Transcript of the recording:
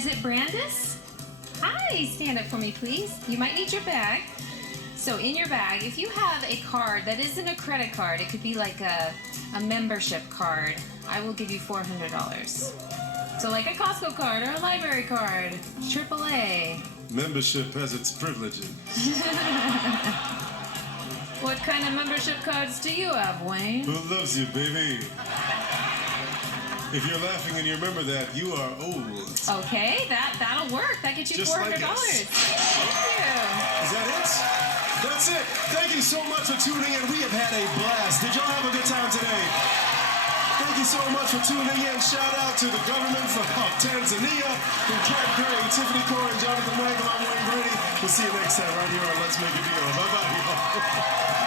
is it Brandis? Hi, stand up for me, please. You might need your bag. So in your bag, if you have a card that isn't a credit card, it could be like a membership card, I will give you $400. So like a Costco card or a library card, AAA. Membership has its privileges. What kind of membership cards do you have, Wayne? Who loves you, baby? If you're laughing and you remember that, you are old. Okay, that'll work. That gets you Just $400. like us. Thank you. Is that it? That's it. Thank you so much for tuning in. We have had a blast. Did y'all have a good time today? Thank you so much for tuning in. Shout out to the government of Tanzania, and Kat Gray, Tiffany Corey, and Jonathan Wang. I'm Wayne Brady. We'll see you next time right here on Let's Make a Deal. Bye-bye, y'all.